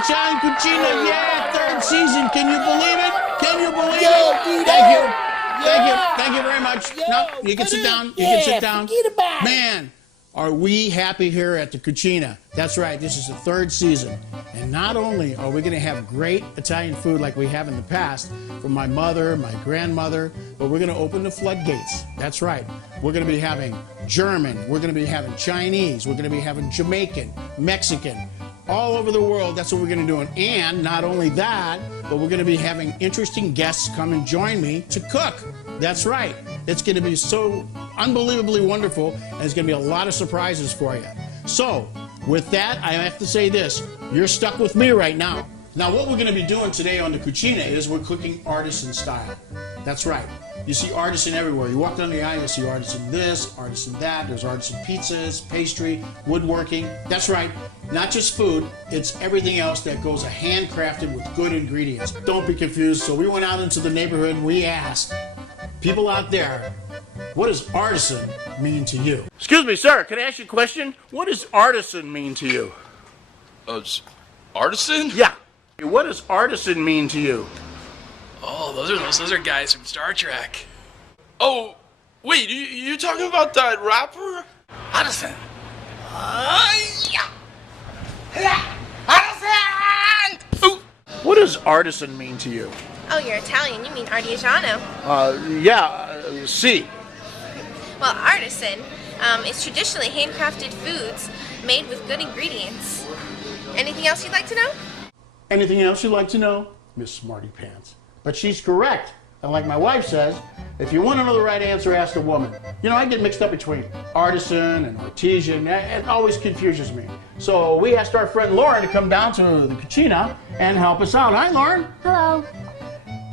Italian Cucina, yeah, third season. Can you believe it? Can you believe it? Thank you. Thank you very much. No, you can sit down. You can sit down. Man, are we happy here at the Cucina? That's right, this is the third season. And not only are we going to have great Italian food like we have in the past from my mother, my grandmother, but we're going to open the floodgates. That's right. We're going to be having German, we're going to be having Chinese, we're going to be having Jamaican, Mexican, all over the world. That's what we're going to do. And not only that, but we're going to be having interesting guests come and join me to cook. That's right. It's going to be so unbelievably wonderful, and there's going to be a lot of surprises for you. So, with that, I have to say this. You're stuck with me right now. Now, what we're going to be doing today on the Cucina is we're cooking artisan style. That's right. You see artisan everywhere. You walk down the aisle, you see artisan this, artisan that. There's artisan pizzas, pastry, woodworking. That's right. Not just food, it's everything else that goes handcrafted with good ingredients. Don't be confused. So we went out into the neighborhood and we asked people out there, what does artisan mean to you? Excuse me, sir, can I ask you a question? What does artisan mean to you? Artisan? Yeah. What does artisan mean to you? Oh, those are guys from Star Trek. Oh, wait, you talking about that rapper? Artisan. Yeah. Artisan! What does artisan mean to you? Oh, you're Italian. You mean Artigiano. Si. Well, artisan is traditionally handcrafted foods made with good ingredients. Anything else you'd like to know? Anything else you'd like to know? Miss Smarty Pants. But she's correct. And like my wife says, if you want to know the right answer, ask a woman. You know, I get mixed up between artisan and artisan. It always confuses me. So we asked our friend Lauren to come down to the Cucina and help us out. Hi, Lauren. Hello.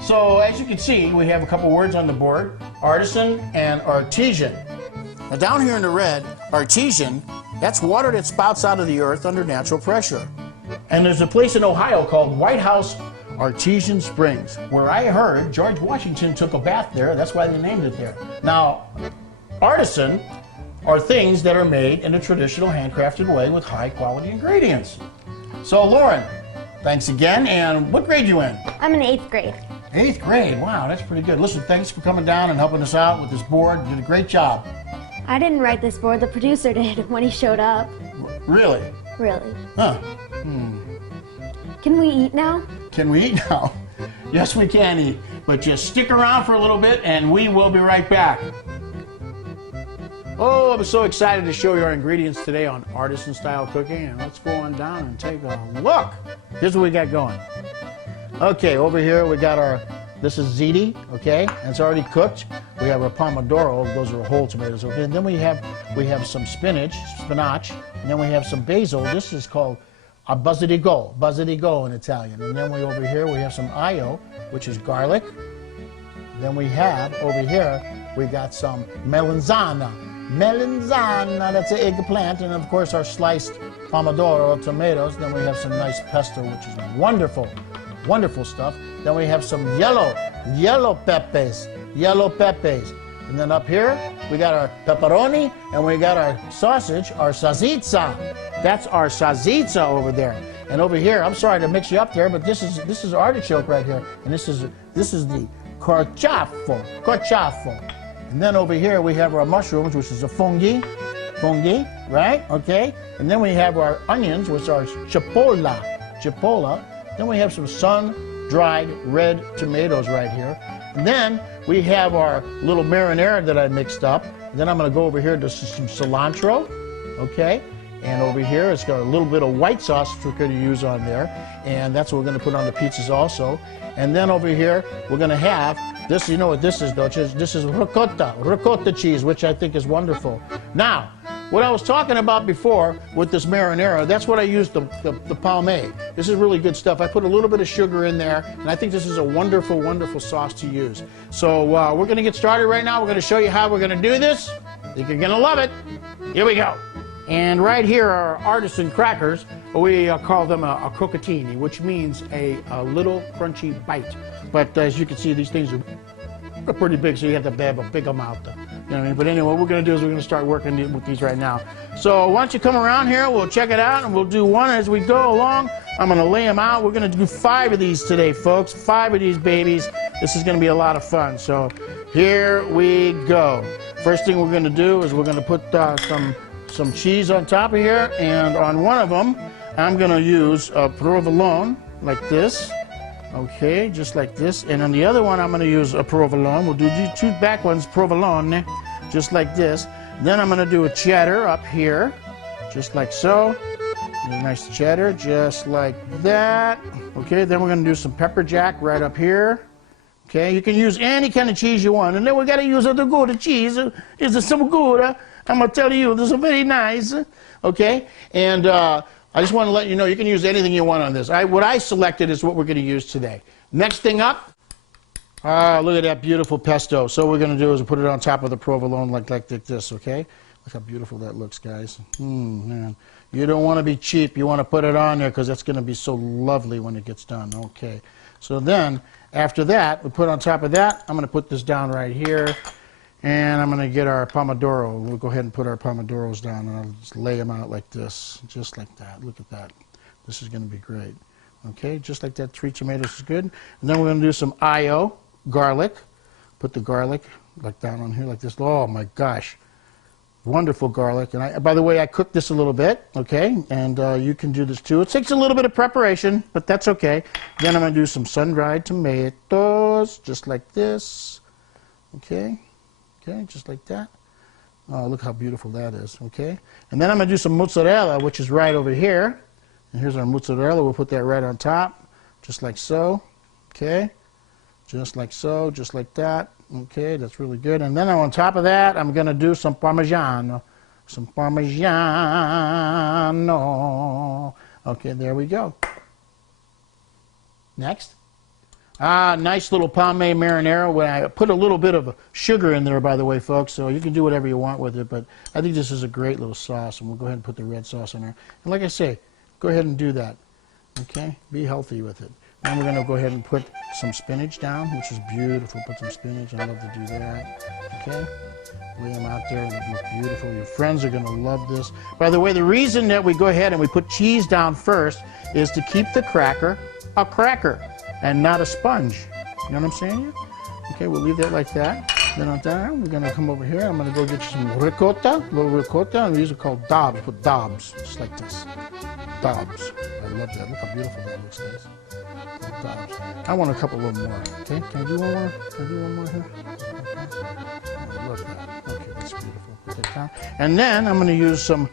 So as you can see, we have a couple words on the board, artisan and artesian. Now down here in the red, artesian, that's water that spouts out of the earth under natural pressure. And there's a place in Ohio called White House Artesian Springs, where I heard George Washington took a bath there. That's why they named it there. Now, artisan are things that are made in a traditional handcrafted way with high quality ingredients. So Lauren, thanks again. And what grade you in? I'm in 8th grade. 8th grade, wow, that's pretty good. Listen, thanks for coming down and helping us out with this board. You did a great job. I didn't write this board, the producer did when he showed up. Really? Really. Huh. Can we eat now? Can we eat now? Yes, we can eat. But just stick around for a little bit and we will be right back. Oh, I'm so excited to show you our ingredients today on Artisan Style Cooking. And let's go on down and take a look. Here's what we got going. Okay, over here we got our, this is ziti, okay? And it's already cooked. We have our pomodoro, those are whole tomatoes, okay? And then we have some spinach, and then we have some basil. This is called a basilico in Italian. And then over here we have some aglio, which is garlic. Then we have over here, we got some melanzana, that's an eggplant, and of course our sliced pomodoro, tomatoes. Then we have some nice pesto, which is wonderful, wonderful stuff. Then we have some yellow peppers. And then up here, we got our pepperoni, and we got our sausage, our salsiccia. That's our salsiccia over there. And over here, I'm sorry to mix you up there, but this is artichoke right here, and this is the carciofo. And then over here we have our mushrooms, which is a fungi, right? Okay. And then we have our onions, which are cipolla. Then we have some sun-dried red tomatoes right here. And then we have our little marinara that I mixed up. And then I'm going to go over here to some cilantro, okay? And over here it's got a little bit of white sauce which we're going to use on there. And that's what we're going to put on the pizzas also. And then over here we're going to have this, you know what this is, don't you? This is ricotta cheese, which I think is wonderful. Now, what I was talking about before with this marinara, that's what I used the palme. This is really good stuff. I put a little bit of sugar in there, and I think this is a wonderful, wonderful sauce to use. So we're going to get started right now. We're going to show you how we're going to do this. I think you're going to love it. Here we go. And right here are Artisan Crackers. We call them a croccantini, which means a little crunchy bite. But as you can see, these things are pretty big, so you have to have a big amount. You know what I mean? But anyway, what we're going to do is we're going to start working with these right now. So why don't you come around here, we'll check it out, and we'll do one as we go along. I'm going to lay them out. We're going to do 5 of these today, folks. 5 of these babies. This is going to be a lot of fun. So here we go. First thing we're going to do is we're going to put some cheese on top of here. And on one of them, I'm going to use a provolone like this. Okay, just like this. And on the other one, I'm going to use a provolone. We'll do the 2 back ones, provolone, just like this. Then I'm going to do a cheddar up here, just like so. A nice cheddar, just like that. Okay, then we're going to do some pepper jack right up here. Okay, you can use any kind of cheese you want. And then we got to use the good cheese. It's some good. I'm going to tell you, this is very nice. Okay, and I just want to let you know you can use anything you want on this. What I selected is what we're going to use today. Next thing up, look at that beautiful pesto. So what we're going to do is put it on top of the provolone like this, okay? Look how beautiful that looks, guys. Man. You don't want to be cheap. You want to put it on there because that's going to be so lovely when it gets done. Okay. So then, after that, we put on top of that, I'm going to put this down right here. And I'm going to get our pomodoro. We'll go ahead and put our pomodoros down, and I'll just lay them out like this, just like that. Look at that. This is going to be great. Okay, just like that. 3 tomatoes is good. And then we're going to do some IO, garlic. Put the garlic like down on here like this. Oh my gosh, wonderful garlic. And by the way, I cooked this a little bit. Okay, and you can do this too. It takes a little bit of preparation, but that's okay. Then I'm going to do some sun-dried tomatoes, just like this. Okay. Okay, just like that. Oh, look how beautiful that is, okay? And then I'm going to do some mozzarella, which is right over here. And here's our mozzarella. We'll put that right on top, just like so, okay? Just like so, just like that. Okay, that's really good. And then on top of that, I'm going to do some Parmigiano. Some Parmigiano. Okay, there we go. Next. Nice little pommes marinara. When I put a little bit of sugar in there, by the way, folks, so you can do whatever you want with it, but I think this is a great little sauce, and we'll go ahead and put the red sauce in there. And like I say, go ahead and do that, okay? Be healthy with it. Then we're going to go ahead and put some spinach down, which is beautiful. Put some spinach. I love to do that, okay? Lay them out there. They look beautiful. Your friends are going to love this. By the way, the reason that we go ahead and we put cheese down first is to keep the cracker a cracker and not a sponge. You know what I'm saying? Okay, we'll leave that like that. Then on that, we're going to come over here. I'm going to go get some ricotta, little ricotta, and these are called daubs. Put daubs, just like this. Daubs. I love that. Look how beautiful that looks, guys. Daubs. I want a couple of them more. Okay, can I do one more? Can I do one more here? Okay. I love that. Okay, that's beautiful. Put that down. And then I'm going to use some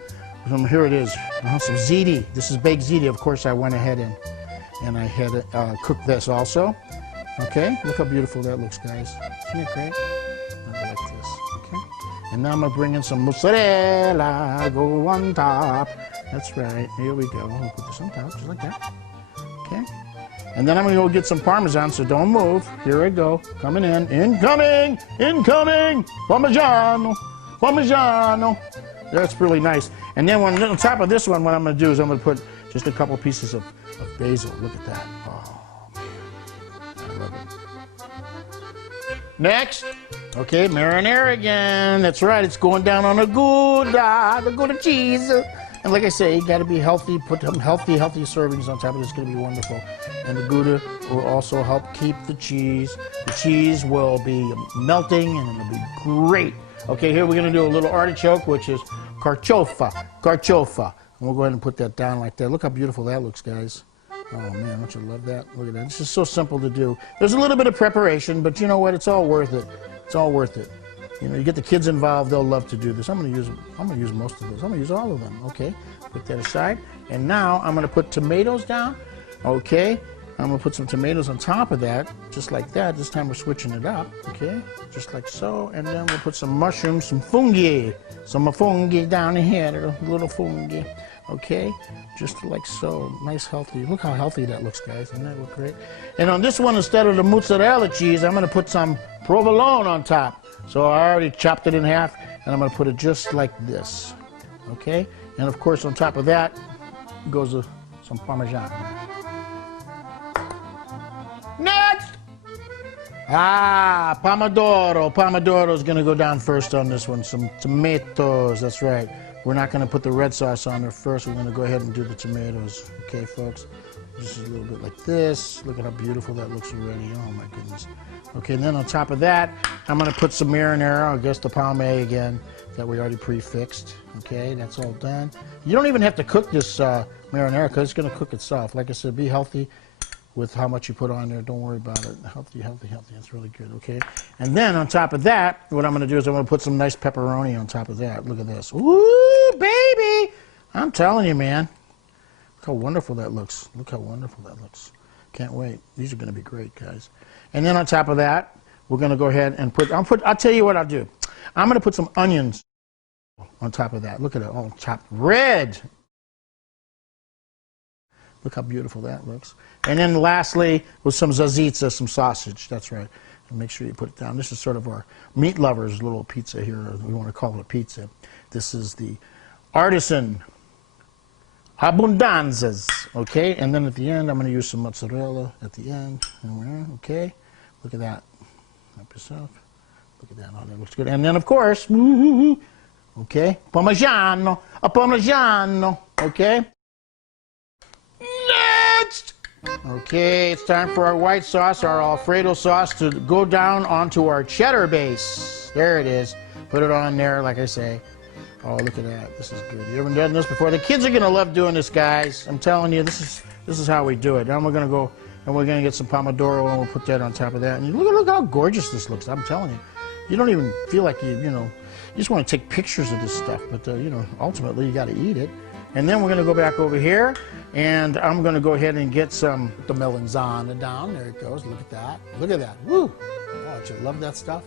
here it is, some ziti. This is baked ziti. Of course, I went ahead and I had cooked this also. Okay, look how beautiful that looks, guys. Isn't it great? Like this, okay? And now I'm going to bring in some mozzarella, go on top. That's right, here we go. We'll put this on top, just like that. Okay? And then I'm going to go get some Parmesan, so don't move. Here I go, coming in. Incoming! Incoming! Parmigiano! Parmigiano! That's really nice. And then on top of this one, what I'm going to do is I'm going to put just a couple pieces of basil. Look at that. Oh, man. I love it. Next. Okay, marinara again. That's right. It's going down on the Gouda cheese. And like I say, you got to be healthy. Put some healthy servings on top of it. It's going to be wonderful. And the Gouda will also help keep the cheese. The cheese will be melting and it'll be great. Okay, here we're going to do a little artichoke, which is carciofa. And we'll go ahead and put that down like that. Look how beautiful that looks, guys. Oh, man, don't you love that? Look at that. This is so simple to do. There's a little bit of preparation, but you know what? It's all worth it. It's all worth it. You know, you get the kids involved, they'll love to do this. I'm going to use most of those. I'm going to use all of them, okay? Put that aside. And now I'm going to put tomatoes down, okay? I'm going to put some tomatoes on top of that, just like that. This time we're switching it up, okay? Just like so. And then we'll put some mushrooms, some fungi down in here, little fungi, okay? Just like so. Nice, healthy. Look how healthy that looks, guys. Doesn't that look great? And on this one, instead of the mozzarella cheese, I'm going to put some provolone on top. So I already chopped it in half, and I'm going to put it just like this, okay? And of course, on top of that goes some Parmesan. Next! Pomodoro. Pomodoro is going to go down first on this one. Some tomatoes, that's right. We're not going to put the red sauce on there first. We're going to go ahead and do the tomatoes. Okay, folks? Just a little bit like this. Look at how beautiful that looks already. Oh, my goodness. Okay, and then on top of that, I'm going to put some marinara, I guess the palme again, that we already prefixed. Okay, that's all done. You don't even have to cook this marinara because it's going to cook itself. Like I said, be healthy with how much you put on there. Don't worry about it. Healthy, healthy, healthy. That's really good, okay? And then on top of that, what I'm going to do is I'm going to put some nice pepperoni on top of that. Look at this. Ooh, baby! I'm telling you, man. Look how wonderful that looks. Look how wonderful that looks. Can't wait. These are going to be great, guys. And then on top of that, we're going to go ahead and I'll tell you what I'll do. I'm going to put some onions on top of that. Look at it, all chopped red. Look how beautiful that looks. And then lastly, with some zazitza, some sausage. That's right. And make sure you put it down. This is sort of our meat lovers' little pizza here. We want to call it a pizza. This is the Artisan Abundanzas. Okay? And then at the end, I'm going to use some mozzarella at the end. Okay? Look at that. Help yourself. Look at that. Oh, that looks good. And then, of course, okay, Parmigiano. A Parmigiano. Okay? Next! Okay, it's time for our white sauce, our Alfredo sauce, to go down onto our cheddar base. There it is. Put it on there, like I say. Oh, look at that. This is good. You haven't done this before? The kids are going to love doing this, guys. I'm telling you, this is how we do it. Now we're going to go, and we're going to get some pomodoro, and we'll put that on top of that. And look how gorgeous this looks. I'm telling you. You don't even feel like you just want to take pictures of this stuff. But, ultimately, you got to eat it. And then we're going to go back over here, and I'm going to go ahead and get the melanzana down. There it goes. Look at that. Look at that. Woo! Oh, don't you love that stuff?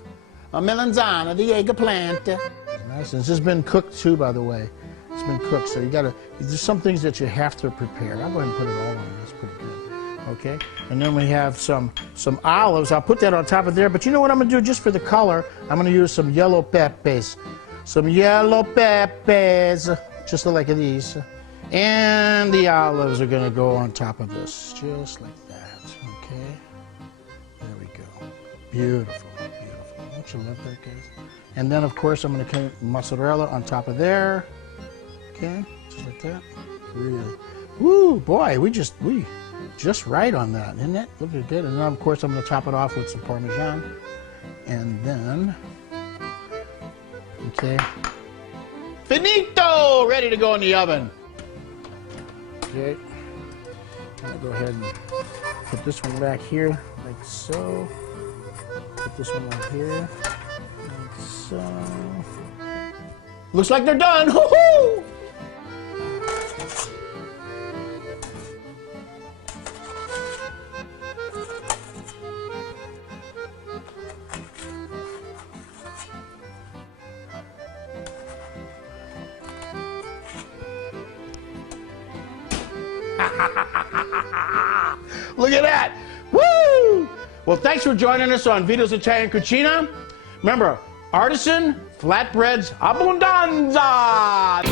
A melanzana, the eggplant. It's nice. And this has been cooked too, by the way. It's been cooked, so there's some things that you have to prepare. I'll go ahead and put it all on. That's pretty good. Okay? And then we have some olives. I'll put that on top of there. But you know what I'm going to do just for the color? I'm going to use some yellow peppers. Some yellow peppers. Just like these. And the olives are going to go on top of this. Just like that. Okay? There we go. Beautiful. Beautiful. Don't you love that, guys? And then, of course, I'm going to put mozzarella on top of there. Okay? Just like that. Really. Woo, boy, we just right on that, isn't it? Look at it. And then, of course, I'm going to top it off with some Parmesan. And then, okay. Finito! Ready to go in the oven. Okay. I'm going to go ahead and put this one back here, like so. Put this one right here, like so. Looks like they're done! Woohoo! Look at that! Woo! Well, thanks for joining us on Vito's Italian Cucina. Remember, Artisan Flatbreads Abundanza!